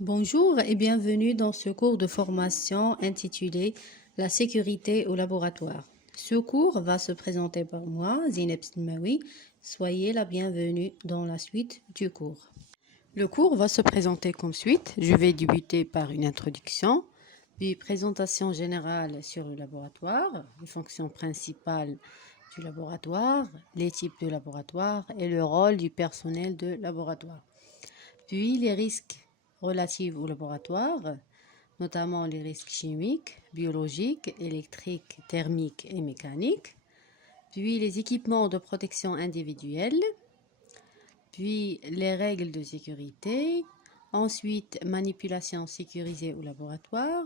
Bonjour et bienvenue dans ce cours de formation intitulé La sécurité au laboratoire. Ce cours va se présenter par moi, Zineb Silmaoui. Soyez la bienvenue dans la suite du cours. Le cours va se présenter comme suite. Je vais débuter par une introduction, puis présentation générale sur le laboratoire, les fonctions principales du laboratoire, les types de laboratoire et le rôle du personnel de laboratoire. Puis les risques relatifs au laboratoire, notamment les risques chimiques, biologiques, électriques, thermiques et mécaniques. Puis les équipements de protection individuelle. Puis les règles de sécurité. Ensuite, manipulation sécurisée au laboratoire.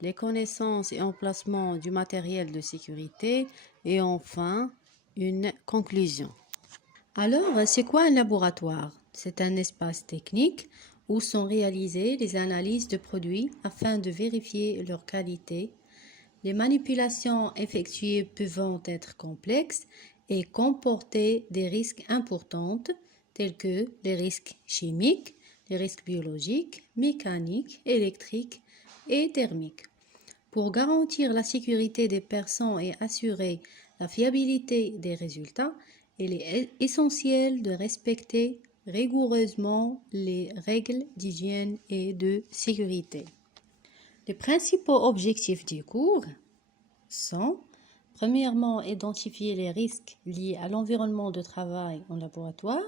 Les connaissances et emplacements du matériel de sécurité. Et enfin, une conclusion. Alors, c'est quoi un laboratoire? C'est un espace technique où sont réalisées les analyses de produits afin de vérifier leur qualité. Les manipulations effectuées peuvent être complexes et comporter des risques importants tels que les risques chimiques, les risques biologiques, mécaniques, électriques et thermiques. Pour garantir la sécurité des personnes et assurer la fiabilité des résultats, il est essentiel de respecter rigoureusement les règles d'hygiène et de sécurité. Les principaux objectifs du cours sont, premièrement, identifier les risques liés à l'environnement de travail en laboratoire,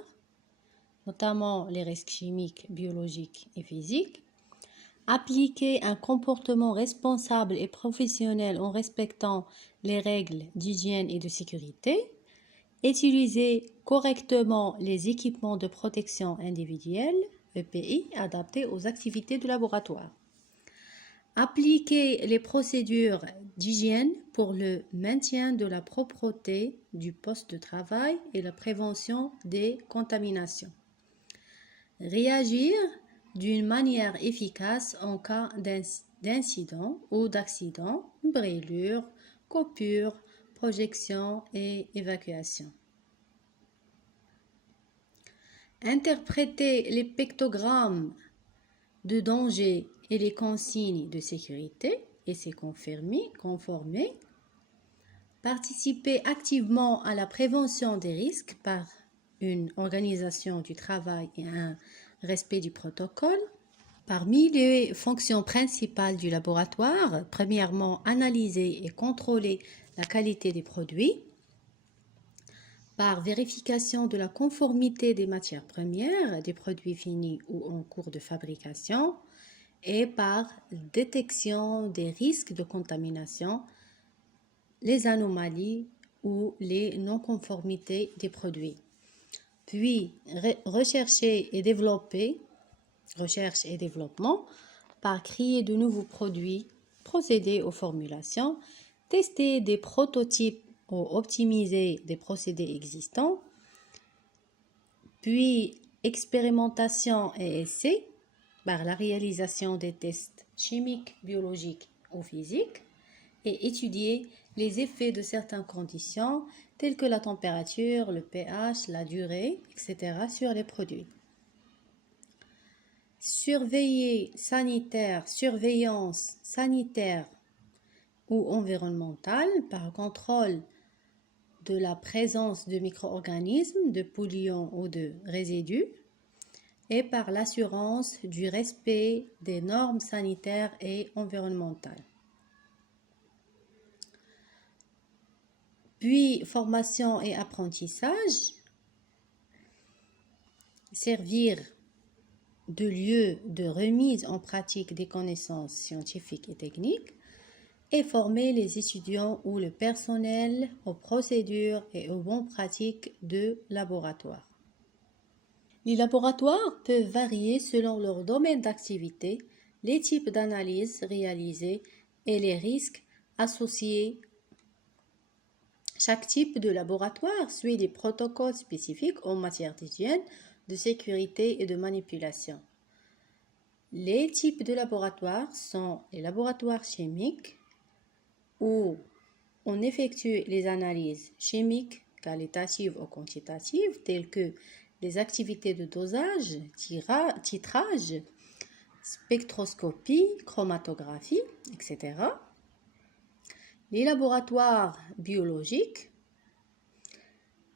notamment les risques chimiques, biologiques et physiques. Appliquer un comportement responsable et professionnel en respectant les règles d'hygiène et de sécurité. Utiliser correctement les équipements de protection individuelle, EPI, adaptés aux activités du laboratoire. Appliquer les procédures d'hygiène pour le maintien de la propreté du poste de travail et la prévention des contaminations. Réagir d'une manière efficace en cas d'incident ou d'accident, brûlure, coupure, projection et évacuation. Interpréter les pictogrammes de danger et les consignes de sécurité et s'y conformer. Participer activement à la prévention des risques par une organisation du travail et un respect du protocole. Parmi les fonctions principales du laboratoire, premièrement, analyser et contrôler la qualité des produits par vérification de la conformité des matières premières, des produits finis ou en cours de fabrication et par détection des risques de contamination, les anomalies ou les non-conformités des produits. Puis, recherche et développement, par créer de nouveaux produits, procéder aux formulations, tester des prototypes ou optimiser des procédés existants, puis expérimentation et essais par la réalisation des tests chimiques, biologiques ou physiques et étudier les effets de certaines conditions telles que la température, le pH, la durée, etc. sur les produits. Surveillance sanitaire ou environnementale par contrôle de la présence de micro-organismes, de polluants ou de résidus et par l'assurance du respect des normes sanitaires et environnementales. Puis, formation et apprentissage, servir de lieu de remise en pratique des connaissances scientifiques et techniques et former les étudiants ou le personnel aux procédures et aux bonnes pratiques de laboratoire. Les laboratoires peuvent varier selon leur domaine d'activité, les types d'analyses réalisées et les risques associés. Chaque type de laboratoire suit des protocoles spécifiques en matière d'hygiène, de sécurité et de manipulation. Les types de laboratoires sont les laboratoires chimiques où on effectue les analyses chimiques, qualitatives ou quantitatives, telles que les activités de dosage, titrage, spectroscopie, chromatographie, etc. Les laboratoires biologiques,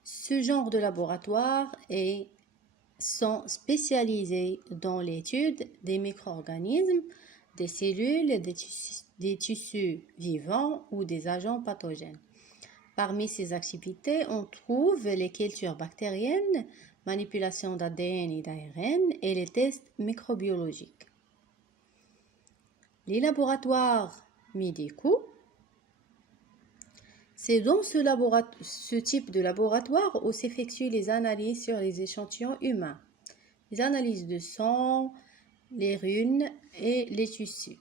ce genre de laboratoire sont spécialisés dans l'étude des micro-organismes, des cellules, des tissus vivants ou des agents pathogènes. Parmi ces activités, on trouve les cultures bactériennes, manipulation d'ADN et d'ARN et les tests microbiologiques. Les laboratoires médicaux, c'est dans ce type de laboratoire où s'effectuent les analyses sur les échantillons humains, les analyses de sang, les runes et les tissus,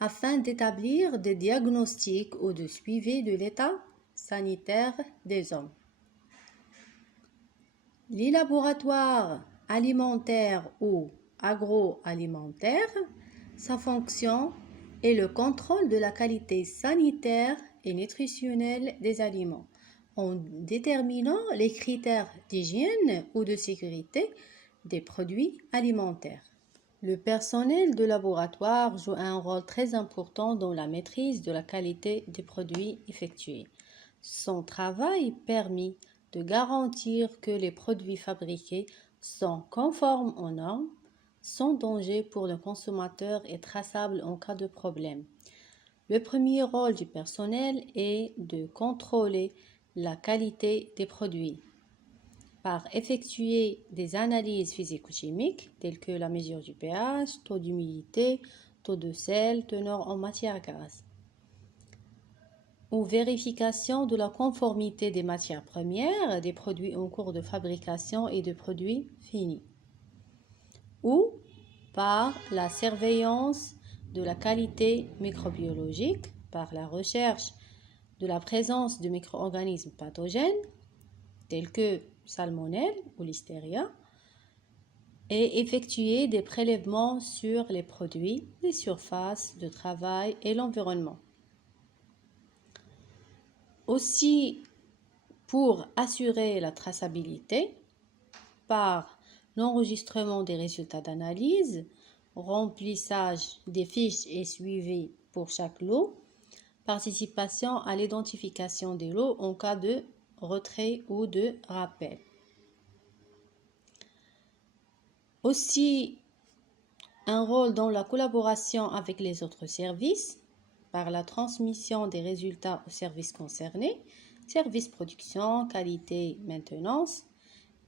afin d'établir des diagnostics ou de suivi de l'état sanitaire des hommes. Les laboratoires alimentaires ou agroalimentaires, sa fonction est le contrôle de la qualité sanitaire et nutritionnelle des aliments, en déterminant les critères d'hygiène ou de sécurité des produits alimentaires. Le personnel de laboratoire joue un rôle très important dans la maîtrise de la qualité des produits effectués. Son travail permet de garantir que les produits fabriqués sont conformes aux normes, sans danger pour le consommateur et traçables en cas de problème. Le premier rôle du personnel est de contrôler la qualité des produits par effectuer des analyses physico-chimiques telles que la mesure du pH, taux d'humidité, taux de sel, teneur en matière grasse, ou vérification de la conformité des matières premières, des produits en cours de fabrication et de produits finis, ou par la surveillance de la qualité microbiologique, par la recherche de la présence de micro-organismes pathogènes tels que salmonelle ou listeria, et effectuer des prélèvements sur les produits, les surfaces de travail et l'environnement. Aussi, pour assurer la traçabilité par l'enregistrement des résultats d'analyse, remplissage des fiches et suivi pour chaque lot, participation à l'identification des lots en cas de retrait ou de rappel. Aussi, un rôle dans la collaboration avec les autres services par la transmission des résultats aux services concernés, services production, qualité, maintenance,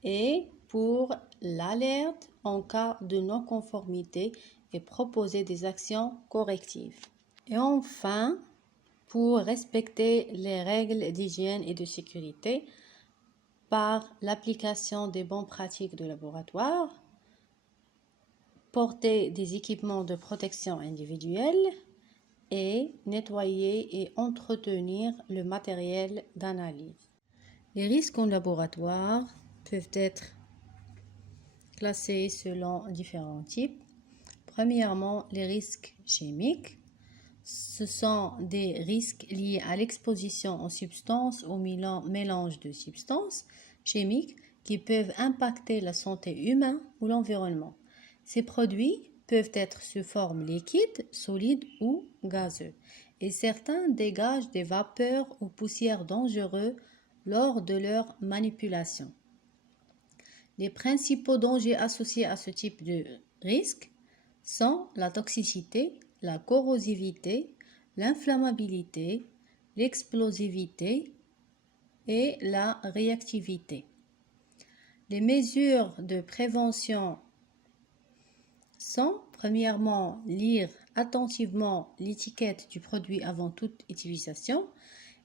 et pour l'alerte en cas de non-conformité et proposer des actions correctives. Et enfin, pour respecter les règles d'hygiène et de sécurité par l'application des bonnes pratiques de laboratoire, porter des équipements de protection individuelle et nettoyer et entretenir le matériel d'analyse. Les risques en laboratoire peuvent être classés selon différents types. Premièrement, les risques chimiques. Ce sont des risques liés à l'exposition aux substances ou mélange de substances chimiques qui peuvent impacter la santé humaine ou l'environnement. Ces produits peuvent être sous forme liquide, solide ou gazeux, et certains dégagent des vapeurs ou poussières dangereuses lors de leur manipulation. Les principaux dangers associés à ce type de risque sont la toxicité, la corrosivité, l'inflammabilité, l'explosivité et la réactivité. Les mesures de prévention sont, premièrement, lire attentivement l'étiquette du produit avant toute utilisation,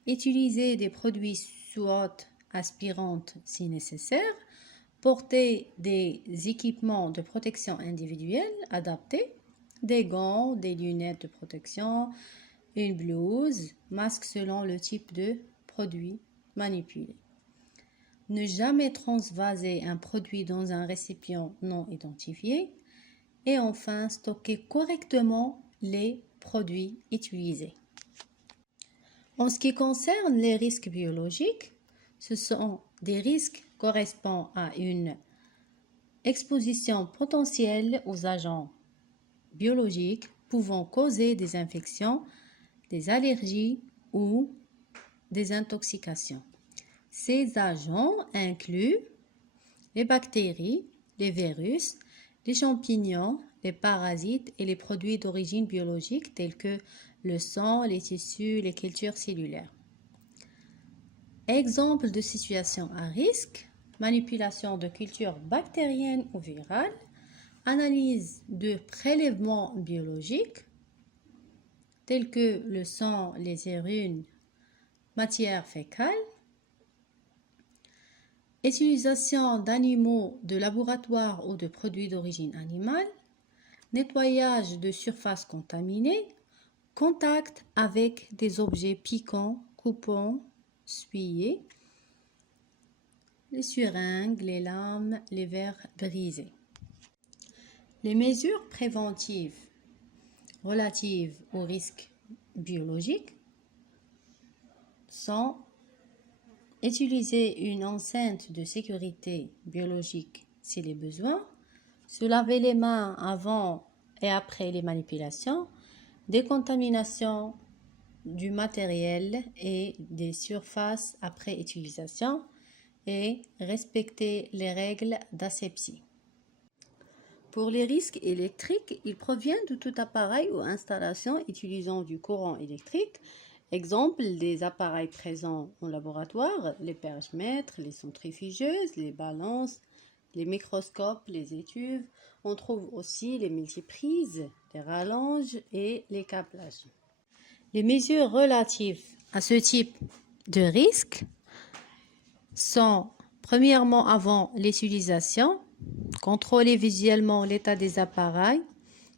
utiliser des produits sous-haute aspirantes si nécessaire, porter des équipements de protection individuelle adaptés, des gants, des lunettes de protection, une blouse, masque selon le type de produit manipulé. Ne jamais transvaser un produit dans un récipient non identifié. Et enfin, stocker correctement les produits utilisés. En ce qui concerne les risques biologiques, ce sont des risques correspondant à une Exposition potentielle aux agents biologiques pouvant causer des infections, des allergies ou des intoxications. Ces agents incluent les bactéries, les virus, les champignons, les parasites et les produits d'origine biologique tels que le sang, les tissus, les cultures cellulaires. Exemple de situation à risque, manipulation de cultures bactériennes ou virales, analyse de prélèvements biologiques tels que le sang, les urines, matière fécale, utilisation d'animaux de laboratoire ou de produits d'origine animale, nettoyage de surfaces contaminées, contact avec des objets piquants, coupants, souillés, les seringues, les lames, les verres brisés. Les mesures préventives relatives aux risques biologiques sont utiliser une enceinte de sécurité biologique s'il est besoin, se laver les mains avant et après les manipulations, décontamination du matériel et des surfaces après utilisation et respecter les règles d'asepsie. Pour les risques électriques, ils proviennent de tout appareil ou installation utilisant du courant électrique. Exemple, des appareils présents en laboratoire, les perchemètres, les centrifugeuses, les balances, les microscopes, les étuves. On trouve aussi les multiprises, les rallonges et les câblages. Les mesures relatives à ce type de risque sont, premièrement, avant l'utilisation, contrôler visuellement l'état des appareils,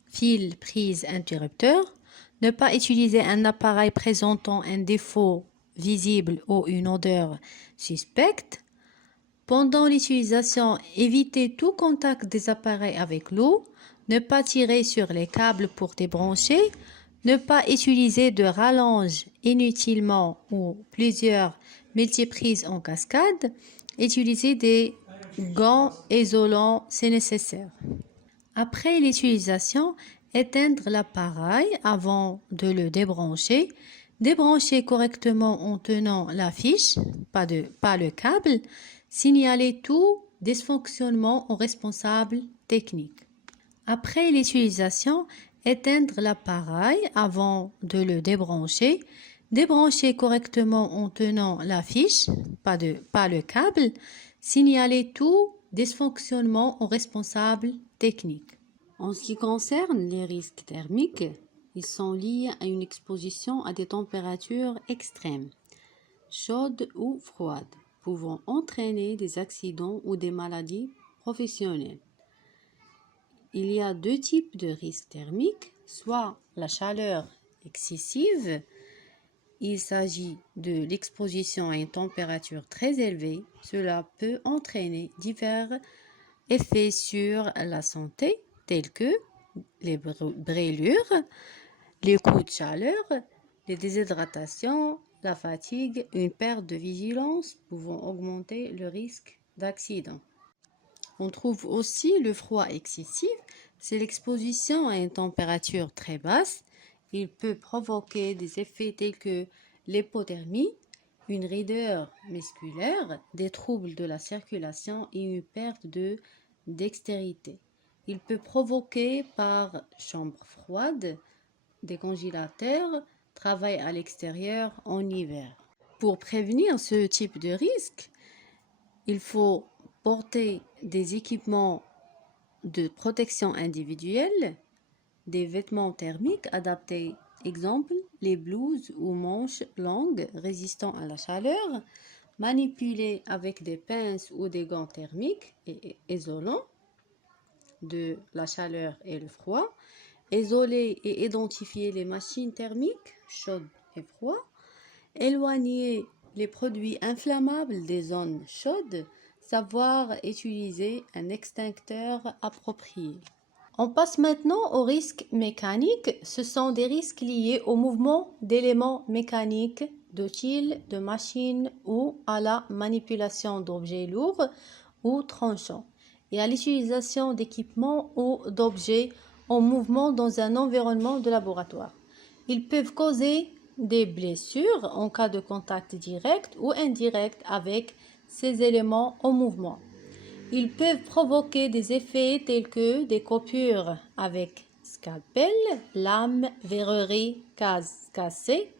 fils, prises, interrupteurs, ne pas utiliser un appareil présentant un défaut visible ou une odeur suspecte. Pendant l'utilisation, éviter tout contact des appareils avec l'eau, ne pas tirer sur les câbles pour débrancher, ne pas utiliser de rallonge inutilement ou plusieurs multiprises en cascade, utiliser des gants isolants si nécessaire. Après l'utilisation, éteindre l'appareil avant de le débrancher. Débrancher correctement en tenant la fiche, pas le câble. Signaler tout dysfonctionnement au responsable technique. Après l'utilisation, éteindre l'appareil avant de le débrancher. Débrancher correctement en tenant la fiche, pas le câble. Signaler tout dysfonctionnement au responsable technique. En ce qui concerne les risques thermiques, ils sont liés à une exposition à des températures extrêmes, chaudes ou froides, pouvant entraîner des accidents ou des maladies professionnelles. Il y a deux types de risques thermiques, soit la chaleur excessive. Il s'agit de l'exposition à une température très élevée. Cela peut entraîner divers effets sur la santé, tels que les brûlures, les coups de chaleur, les déshydratations, la fatigue, une perte de vigilance pouvant augmenter le risque d'accident. On trouve aussi le froid excessif, c'est l'exposition à une température très basse. Il peut provoquer des effets tels que l'hypothermie, une raideur musculaire, des troubles de la circulation et une perte de dextérité. Il peut provoquer par chambre froide, des congélateurs, travail à l'extérieur en hiver. Pour prévenir ce type de risque, il faut porter des équipements de protection individuelle, des vêtements thermiques adaptés, exemple les blouses ou manches longues résistant à la chaleur, manipuler avec des pinces ou des gants thermiques et isolants de la chaleur et le froid, isoler et identifier les machines thermiques chaudes et froides, éloigner les produits inflammables des zones chaudes, savoir utiliser un extincteur approprié. On passe maintenant aux risques mécaniques. Ce sont des risques liés au mouvement d'éléments mécaniques, d'outils, de machines ou à la manipulation d'objets lourds ou tranchants. et à l'utilisation d'équipements ou d'objets en mouvement dans un environnement de laboratoire. Ils peuvent causer des blessures en cas de contact direct ou indirect avec ces éléments en mouvement. Ils peuvent provoquer des effets tels que des coupures avec scalpel, lame, verrerie cassée,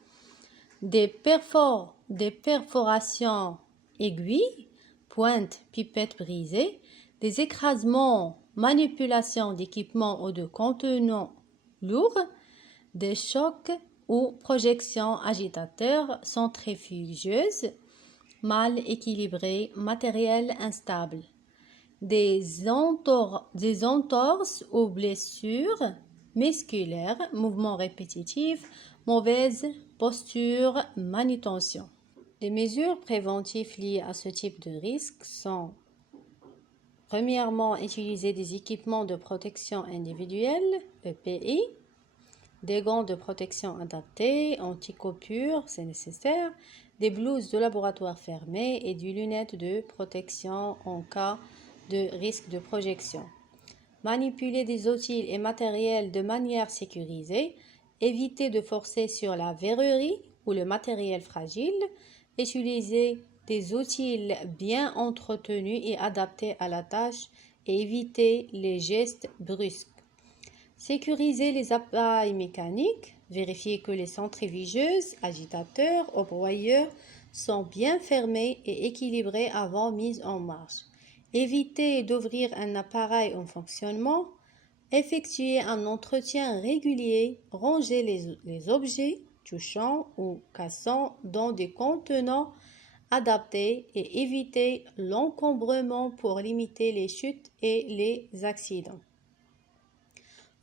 des perforations aiguilles, pointes, pipettes brisées, des écrasements, manipulations d'équipements ou de contenants lourds, des chocs ou projections agitateurs centrifugeuses, mal équilibrées, matériel instable, des entorses ou blessures musculaires, mouvements répétitifs, mauvaise posture, manutention. Les mesures préventives liées à ce type de risque sont premièrement utiliser des équipements de protection individuelle, EPI, des gants de protection adaptés, anti-coupure, c'est nécessaire, des blouses de laboratoire fermées et des lunettes de protection en cas de risque de projection. Manipuler des outils et matériels de manière sécurisée, éviter de forcer sur la verrerie ou le matériel fragile, utiliser des outils bien entretenus et adaptés à la tâche et éviter les gestes brusques. Sécuriser les appareils mécaniques, vérifier que les centrifugeuses, agitateurs ou broyeurs sont bien fermés et équilibrés avant mise en marche. Éviter d'ouvrir un appareil en fonctionnement, effectuer un entretien régulier, ranger les objets touchant ou cassant dans des contenants adaptés et éviter l'encombrement pour limiter les chutes et les accidents.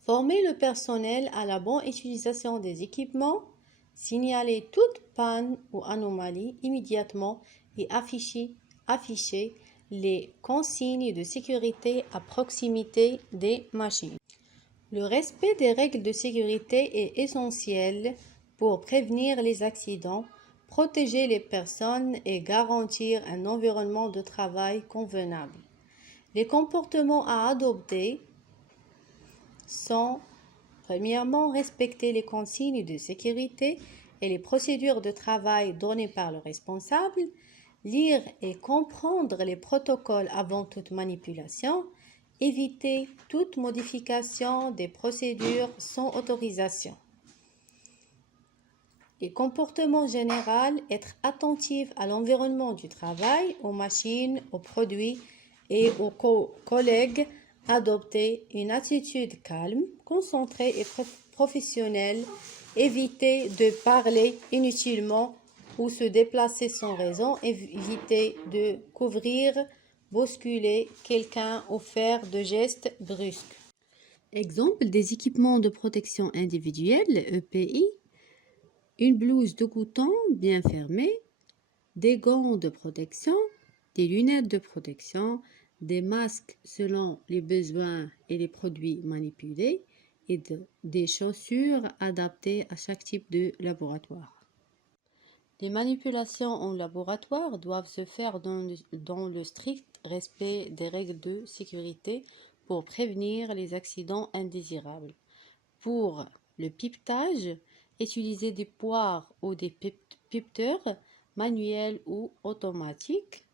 Former le personnel à la bonne utilisation des équipements, signaler toute panne ou anomalie immédiatement et afficher les consignes de sécurité à proximité des machines. Le respect des règles de sécurité est essentiel pour prévenir les accidents, protéger les personnes et garantir un environnement de travail convenable. Les comportements à adopter sont, premièrement, respecter les consignes de sécurité et les procédures de travail données par le responsable, lire et comprendre les protocoles avant toute manipulation, éviter toute modification des procédures sans autorisation. Les comportements généraux, être attentif à l'environnement du travail, aux machines, aux produits et aux collègues, adopter une attitude calme, concentrée et professionnelle, éviter de parler inutilement ou se déplacer sans raison, éviter de couvrir, bousculer quelqu'un ou faire de gestes brusques. Exemple des équipements de protection individuelle, EPI, une blouse de coton bien fermée, des gants de protection, des lunettes de protection, des masques selon les besoins et les produits manipulés et des chaussures adaptées à chaque type de laboratoire. Les manipulations en laboratoire doivent se faire dans le strict respect des règles de sécurité pour prévenir les accidents indésirables. Pour le pipetage, utiliser des poires ou des pipeteurs manuels ou automatiques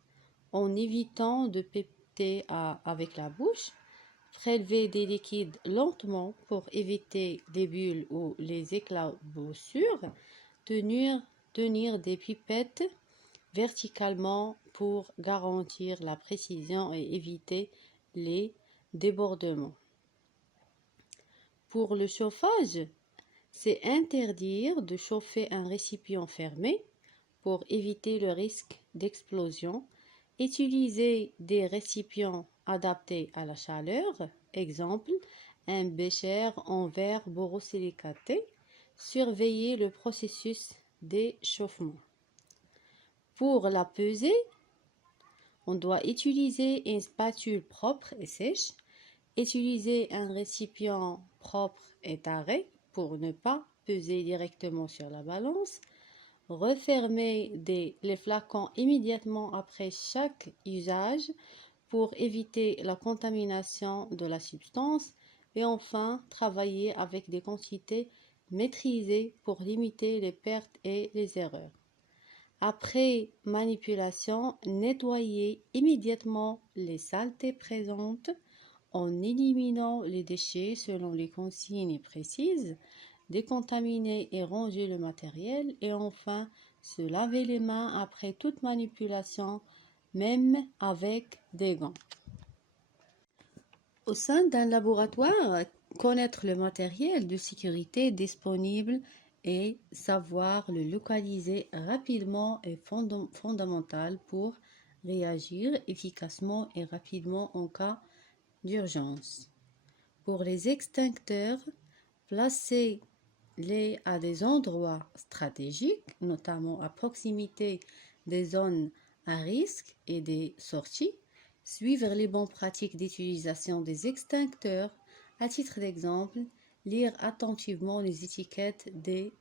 en évitant de pipeter avec la bouche. Prélever des liquides lentement pour éviter les bulles ou les éclaboussures. Tenir des pipettes verticalement pour garantir la précision et éviter les débordements. Pour le chauffage, c'est interdire de chauffer un récipient fermé pour éviter le risque d'explosion. Utiliser des récipients adaptés à la chaleur, exemple un bécher en verre borosilicaté. Surveiller le processus d'échauffement. Pour la pesée, on doit utiliser une spatule propre et sèche, utiliser un récipient propre et taré pour ne pas peser directement sur la balance, refermer les flacons immédiatement après chaque usage pour éviter la contamination de la substance et enfin travailler avec des quantités maîtrisées pour limiter les pertes et les erreurs. Après manipulation, nettoyez immédiatement les saletés présentes en éliminant les déchets selon les consignes précises, décontaminer et ranger le matériel et enfin se laver les mains après toute manipulation, même avec des gants. Au sein d'un laboratoire, connaître le matériel de sécurité disponible et savoir le localiser rapidement est fondamental pour réagir efficacement et rapidement en cas d'urgence. Pour les extincteurs, placez-les à des endroits stratégiques, notamment à proximité des zones à risque et des sorties. Suivre les bonnes pratiques d'utilisation des extincteurs. À titre d'exemple, lire attentivement les étiquettes des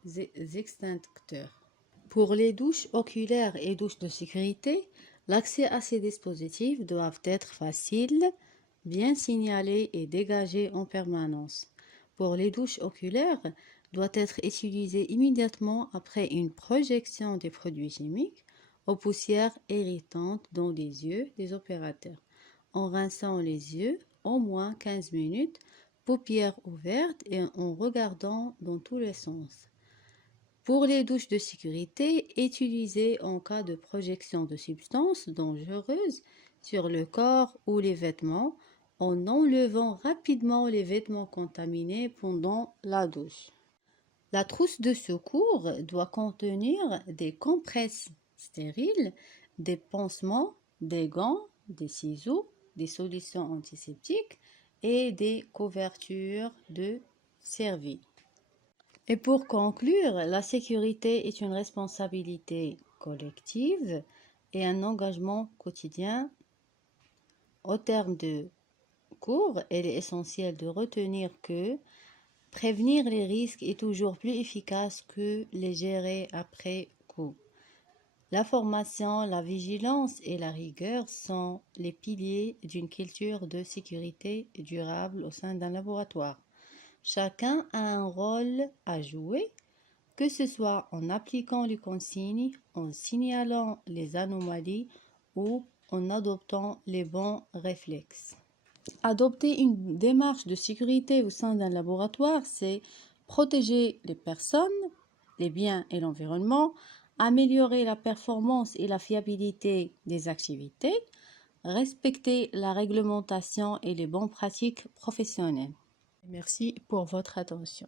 extincteurs. Pour les douches oculaires et douches de sécurité, l'accès à ces dispositifs doit être facile, bien signalé et dégagé en permanence. Pour les douches oculaires, doit être utilisé immédiatement après une projection des produits chimiques aux poussières irritantes dans les yeux des opérateurs, en rinçant les yeux au moins 15 minutes, paupières ouvertes et en regardant dans tous les sens. Pour les douches de sécurité, utilisées en cas de projection de substances dangereuses sur le corps ou les vêtements, en enlevant rapidement les vêtements contaminés pendant la douche. La trousse de secours doit contenir des compresses stériles, des pansements, des gants, des ciseaux, des solutions antiseptiques et des couvertures de serviette. Et pour conclure, la sécurité est une responsabilité collective et un engagement quotidien. Au terme de cours, il est essentiel de retenir que prévenir les risques est toujours plus efficace que les gérer après coup. La formation, la vigilance et la rigueur sont les piliers d'une culture de sécurité durable au sein d'un laboratoire. Chacun a un rôle à jouer, que ce soit en appliquant les consignes, en signalant les anomalies ou en adoptant les bons réflexes. Adopter une démarche de sécurité au sein d'un laboratoire, c'est protéger les personnes, les biens et l'environnement, améliorer la performance et la fiabilité des activités, respecter la réglementation et les bonnes pratiques professionnelles. Merci pour votre attention.